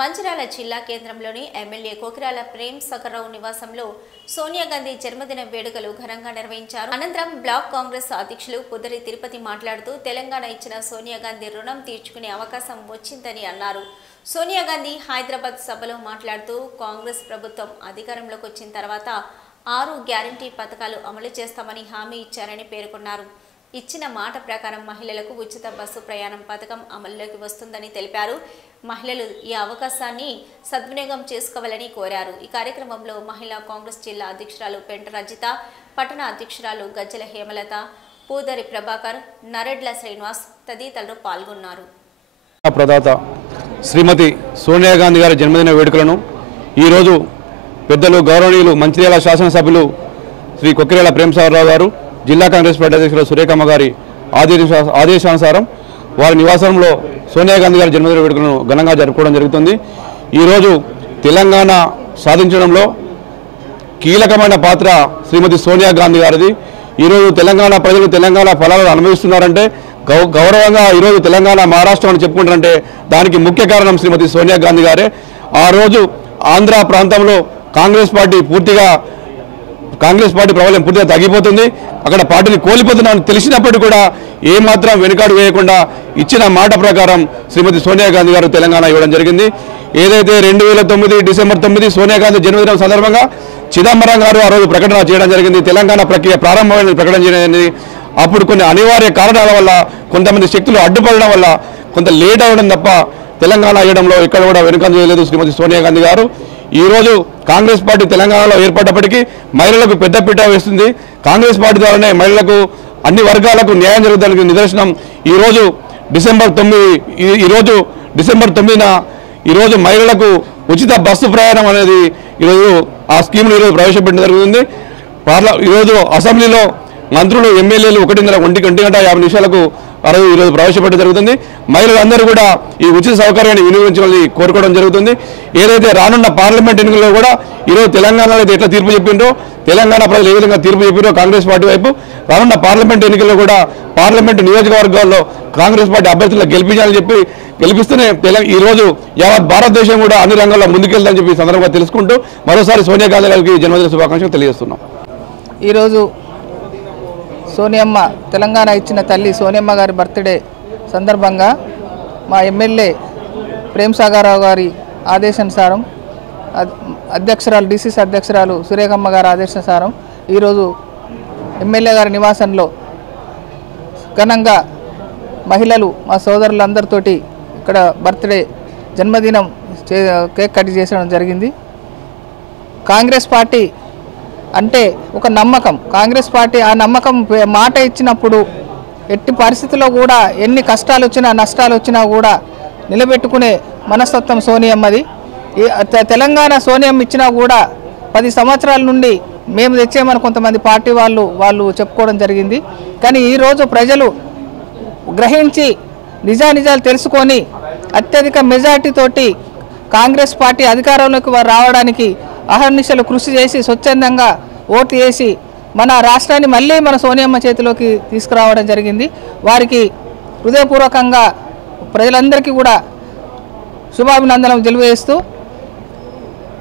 మంచిర్యాల జిల్లా కేంద్రంలోని ఎమ్మెల్యే కోకిరాల ప్రేమ్ సాగర్రావు నివాసంలో సోనియా గాంధీ జన్మదిన వేడుకలు ఘనంగా నిర్వహించారు. అనంతరం బ్లాక్ కాంగ్రెస్ అధ్యక్షులు పుదరి తిరుపతి మాట్లాడుతూ తెలంగాణ ఇచ్చిన సోనియా గాంధీ రుణం తీర్చుకునే అవకాశం వచ్చిందని అన్నారు. సోనియా గాంధీ హైదరాబాద్ సభలో మాట్లాడుతూ కాంగ్రెస్ ప్రభుత్వం అధికారంలోకి వచ్చిన తర్వాత 6 గ్యారంటీ పథకాలు అమలు చేస్తామని హామీ ఇచ్చారని పేర్కొన్నారు. ఇచ్చిన మాట ప్రకారం మహిళలకు ఉచిత బస్సు ప్రయాణం పథకం అమలులోకి వస్తుందని తెలిపారు. మహిళలు ఈ అవకాశాన్ని సద్వినియోగం చేసుకోవాలని కోరారు. ఈ కార్యక్రమంలో మహిళా కాంగ్రెస్ జిల్లా అధ్యక్షురాలు పెంట రజిత, పట్టణ అధ్యక్షురాలు గజ్జల హేమలత, పూదరి ప్రభాకర్, నరెడ్ల శ్రీనివాస్ తదితరులు పాల్గొన్నారు. ప్రదాత శ్రీమతి సోనియా గాంధీ గారి జన్మదిన వేడుకలను ఈరోజు పెద్దలు గౌరవనీయులు మంచిర్యాల శాసనసభ్యులు శ్రీ కోకిరాల ప్రేమ్ సాగర్రావు గారు, జిల్లా కాంగ్రెస్ పార్టీ అధ్యక్షులు సురేఖమ్మ గారి ఆదేశానుసారం వారి నివాసంలో సోనియా గాంధీ గారి జన్మదిన వేడుకలను ఘనంగా జరుపుకోవడం జరుగుతుంది. ఈరోజు తెలంగాణ సాధించడంలో కీలకమైన పాత్ర శ్రీమతి సోనియా గాంధీ గారిది. ఈరోజు తెలంగాణ ప్రజలు తెలంగాణ ఫలాలను అనుభవిస్తున్నారంటే గౌరవంగా ఈరోజు తెలంగాణ మహారాష్ట్రం అని చెప్పుకుంటారంటే దానికి ముఖ్య కారణం శ్రీమతి సోనియా గాంధీ గారే. ఆ రోజు ఆంధ్ర ప్రాంతంలో కాంగ్రెస్ పార్టీ ప్రభావం పూర్తిగా తగ్గిపోతుంది, అక్కడ పార్టీని కోల్పోతున్నామని తెలిసినప్పటికీ కూడా ఏమాత్రం వెనుకాడు వేయకుండా ఇచ్చిన మాట ప్రకారం శ్రీమతి సోనియా గాంధీ గారు తెలంగాణ ఇవ్వడం జరిగింది. ఏదైతే 2009 డిసెంబర్ 9 సోనియా గాంధీ జన్మదినం సందర్భంగా చిదంబరం గారు ఆ రోజు ప్రకటన చేయడం జరిగింది, తెలంగాణ ప్రక్రియ ప్రారంభమైన ప్రకటన చేయడం. అప్పుడు కొన్ని అనివార్య కారణాల వల్ల కొంతమంది శక్తులు అడ్డుపడడం వల్ల కొంత లేట్ అవ్వడం తప్ప తెలంగాణ ఇవ్వడంలో ఎక్కడ కూడా వెనుకంజ చేయలేదు శ్రీమతి సోనియా గాంధీ గారు. ఈరోజు కాంగ్రెస్ పార్టీ తెలంగాణలో ఏర్పడ్డప్పటికీ మహిళలకు పెద్దపీట వేస్తుంది. కాంగ్రెస్ పార్టీ ద్వారానే మహిళలకు అన్ని వర్గాలకు న్యాయం జరుగుతానికి నిదర్శనం ఈరోజు డిసెంబర్ 9న ఈరోజు మహిళలకు ఉచిత బస్సు ప్రయాణం అనేది ఈరోజు ఆ స్కీమ్ను ఈరోజు ప్రవేశపెట్టడం జరుగుతుంది. ఈరోజు అసెంబ్లీలో మంత్రులు ఎమ్మెల్యేలు 1:50 నిమిషాలకు ఈరోజు ప్రవేశపెట్టడం జరుగుతుంది. మహిళలందరూ కూడా ఈ ఉచిత సౌకర్యాన్ని వినియోగించాలని కోరుకోవడం జరుగుతుంది. ఏదైతే రానున్న పార్లమెంట్ ఎన్నికల్లో కూడా ఈరోజు తెలంగాణలో అయితే ఎట్లా తీర్పు చెప్పిండ్రో, తెలంగాణ ప్రజలు ఏ విధంగా తీర్పు చెప్పారో కాంగ్రెస్ పార్టీ వైపు రానున్న పార్లమెంట్ ఎన్నికల్లో కూడా పార్లమెంటు నియోజకవర్గాల్లో కాంగ్రెస్ పార్టీ అభ్యర్థులను గెలిపించాలని చెప్పి గెలిపిస్తూనే ఈరోజు యావత్ భారతదేశం కూడా అన్ని రంగాల్లో ముందుకెళ్తాలని చెప్పి సందర్భంగా తెలుసుకుంటూ మరోసారి సోనియా గాంధీ గారికి జన్మదిన శుభాకాంక్షలు తెలియజేస్తున్నాం. ఈరోజు సోనియమ్మ తెలంగాణ ఇచ్చిన తల్లి సోనియమ్మ గారి బర్త్డే సందర్భంగా మా ఎమ్మెల్యే ప్రేమ్ సాగర్రావు గారి ఆదేశానుసారం అధ్యక్షురాలు డిసిసి అధ్యక్షురాలు సురేఖమ్మ గారి ఆదేశానుసారం ఈరోజు ఎమ్మెల్యే గారి నివాసంలో ఘనంగా మహిళలు మా సోదరులందరితోటి ఇక్కడ బర్త్డే జన్మదినం కేక్ కట్ చేసడం జరిగింది. కాంగ్రెస్ పార్టీ అంటే ఒక నమ్మకం. కాంగ్రెస్ పార్టీ ఆ నమ్మకం మాట ఇచ్చినప్పుడు ఎట్టి పరిస్థితుల్లో కూడా ఎన్ని కష్టాలు వచ్చినా నష్టాలు వచ్చినా కూడా నిలబెట్టుకునే మనస్తత్వం సోనియమ్మది. తెలంగాణ సోనియమ్మ ఇచ్చినా కూడా 10 సంవత్సరాల నుండి మేము తెచ్చామని కొంతమంది పార్టీ వాళ్ళు చెప్పుకోవడం జరిగింది. కానీ ఈరోజు ప్రజలు గ్రహించి నిజాలు తెలుసుకొని అత్యధిక మెజార్టీతోటి కాంగ్రెస్ పార్టీ అధికారంలోకి రావడానికి అహర్నిశలు కృషి చేసి స్వచ్ఛందంగా ఓటు వేసి మన రాష్ట్రాన్ని మళ్ళీ మన సోనియమ్మ చేతిలోకి తీసుకురావడం జరిగింది. వారికి హృదయపూర్వకంగా ప్రజలందరికీ కూడా శుభాభినందనలు తెలియజేస్తూ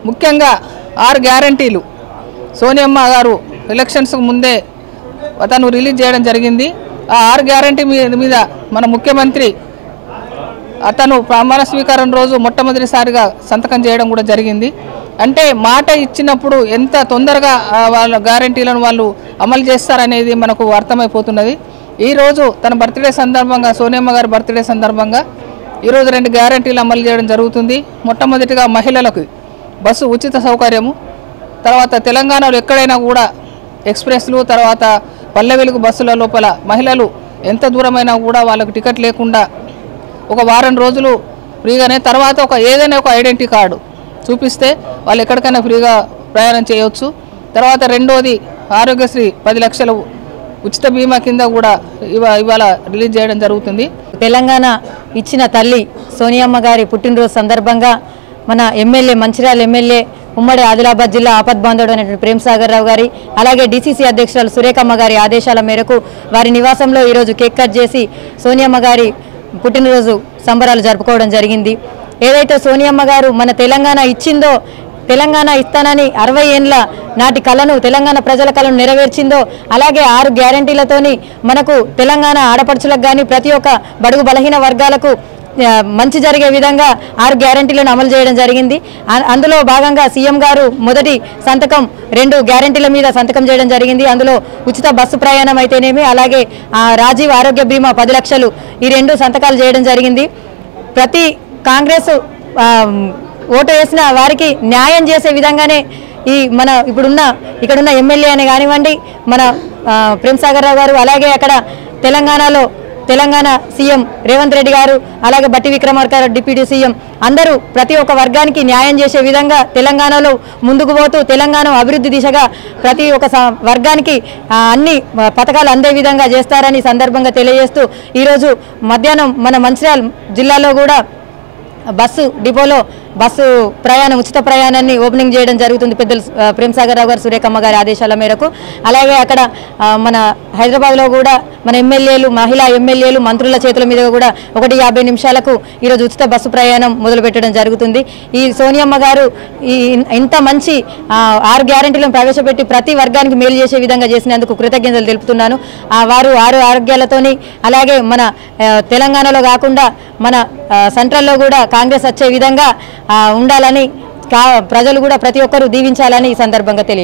ముఖ్యంగా 6 గ్యారంటీలు సోనియమ్మ గారు ఎలక్షన్స్కు ముందే తను రిలీజ్ చేయడం జరిగింది. ఆ 6 గ్యారంటీ మీద మన ముఖ్యమంత్రి అతను ప్రమాణ స్వీకారం రోజు మొట్టమొదటిసారిగా సంతకం చేయడం కూడా జరిగింది. అంటే మాట ఇచ్చినప్పుడు ఎంత తొందరగా వాళ్ళ గ్యారంటీలను వాళ్ళు అమలు చేస్తారనేది మనకు అర్థమైపోతున్నది. ఈరోజు తన బర్త్డే సందర్భంగా సోనియమ్మ గారి బర్త్డే సందర్భంగా ఈరోజు 2 గ్యారంటీలు అమలు చేయడం జరుగుతుంది. మొట్టమొదటిగా మహిళలకు బస్సు ఉచిత సౌకర్యము, తర్వాత తెలంగాణలో ఎక్కడైనా కూడా ఎక్స్ప్రెస్లు, తర్వాత పల్లె వెలుగు బస్సుల లోపల మహిళలు ఎంత దూరమైనా కూడా వాళ్ళకు టికెట్ లేకుండా ఒక వారం రోజులు ఫ్రీగానే, తర్వాత ఏదైనా ఒక ఐడెంటిటీ కార్డు చూపిస్తే వాళ్ళు ఎక్కడికైనా ఫ్రీగా ప్రయాణం చేయవచ్చు. తర్వాత రెండోది ఆరోగ్యశ్రీ 10 లక్షల ఉచిత బీమా కింద కూడా ఇవాళ రిలీజ్ చేయడం జరుగుతుంది. తెలంగాణ ఇచ్చిన తల్లి సోనియమ్మ గారి పుట్టినరోజు సందర్భంగా మన మంచిర్యాల ఎమ్మెల్యే ఉమ్మడి ఆదిలాబాద్ జిల్లా ఆపద్బాంధవుడు అయినటువంటి ప్రేమ్ సాగర్రావు గారి, అలాగే డిసిసి అధ్యక్షురాలు సురేఖమ్మ గారి ఆదేశాల మేరకు వారి నివాసంలో ఈరోజు కేక్ కట్ చేసి సోనియమ్మ గారి పుట్టినరోజు సంబరాలు జరుపుకోవడం జరిగింది. ఏదైతే సోనియమ్మ గారు మన తెలంగాణ ఇచ్చిందో, తెలంగాణ ఇస్తానని 60 ఏండ్ల నాటి కళను, తెలంగాణ ప్రజల కళను నెరవేర్చిందో, అలాగే 6 గ్యారంటీలతోని మనకు తెలంగాణ ఆడపడుచులకు కానీ ప్రతి ఒక్క బడుగు బలహీన వర్గాలకు మంచి జరిగే విధంగా 6 గ్యారంటీలను అమలు చేయడం జరిగింది. అందులో భాగంగా సీఎం గారు మొదటి సంతకం 2 గ్యారంటీల మీద సంతకం చేయడం జరిగింది. అందులో ఉచిత బస్సు ప్రయాణం అయితేనేమి, అలాగే రాజీవ్ ఆరోగ్య బీమా 10 లక్షలు, ఈ 2 సంతకాలు చేయడం జరిగింది. ప్రతి కాంగ్రెస్ ఓటు వేసిన వారికి న్యాయం చేసే విధంగానే ఈ మన ఇక్కడున్న ఎమ్మెల్యే అని కానివ్వండి, మన ప్రేమ్సాగర్ రావు గారు, అలాగే అక్కడ తెలంగాణ సీఎం రేవంత్ రెడ్డి గారు, అలాగే బట్టి విక్రమార్క డిప్యూటీ సీఎం అందరూ ప్రతి ఒక్క వర్గానికి న్యాయం చేసే విధంగా తెలంగాణలో ముందుకు పోతూ తెలంగాణ అభివృద్ధి దిశగా ప్రతి ఒక్క వర్గానికి అన్ని పథకాలు అందే విధంగా చేస్తారని సందర్భంగా తెలియజేస్తూ ఈరోజు మధ్యాహ్నం మన మంచిర్యాల జిల్లాలో కూడా బస్సు డిపోలో బస్సు ప్రయాణం, ఉచిత ప్రయాణాన్ని ఓపెనింగ్ చేయడం జరుగుతుంది పెద్దలు ప్రేమ్సాగర్ రావు గారు, సురేఖమ్మ గారి ఆదేశాల మేరకు. అలాగే అక్కడ మన హైదరాబాద్లో కూడా మన ఎమ్మెల్యేలు, మహిళా ఎమ్మెల్యేలు, మంత్రుల చేతుల మీద కూడా 1:50 నిమిషాలకు ఈరోజు ఉచిత బస్సు ప్రయాణం మొదలుపెట్టడం జరుగుతుంది. ఈ సోనియమ్మ గారు ఇంత మంచి 6 గ్యారెంటీలను ప్రవేశపెట్టి ప్రతి వర్గానికి మేలు చేసే విధంగా చేసినందుకు కృతజ్ఞతలు తెలుపుతున్నాను. వారు 6 ఆరోగ్యాలతోని, అలాగే మన తెలంగాణలో కాకుండా మన సెంట్రల్లో కూడా కాంగ్రెస్ వచ్చే విధంగా ఉండాలని ప్రజలు కూడా ప్రతి ఒక్కరూ దీవించాలని ఈ సందర్భంగా తెలియజేస్తారు.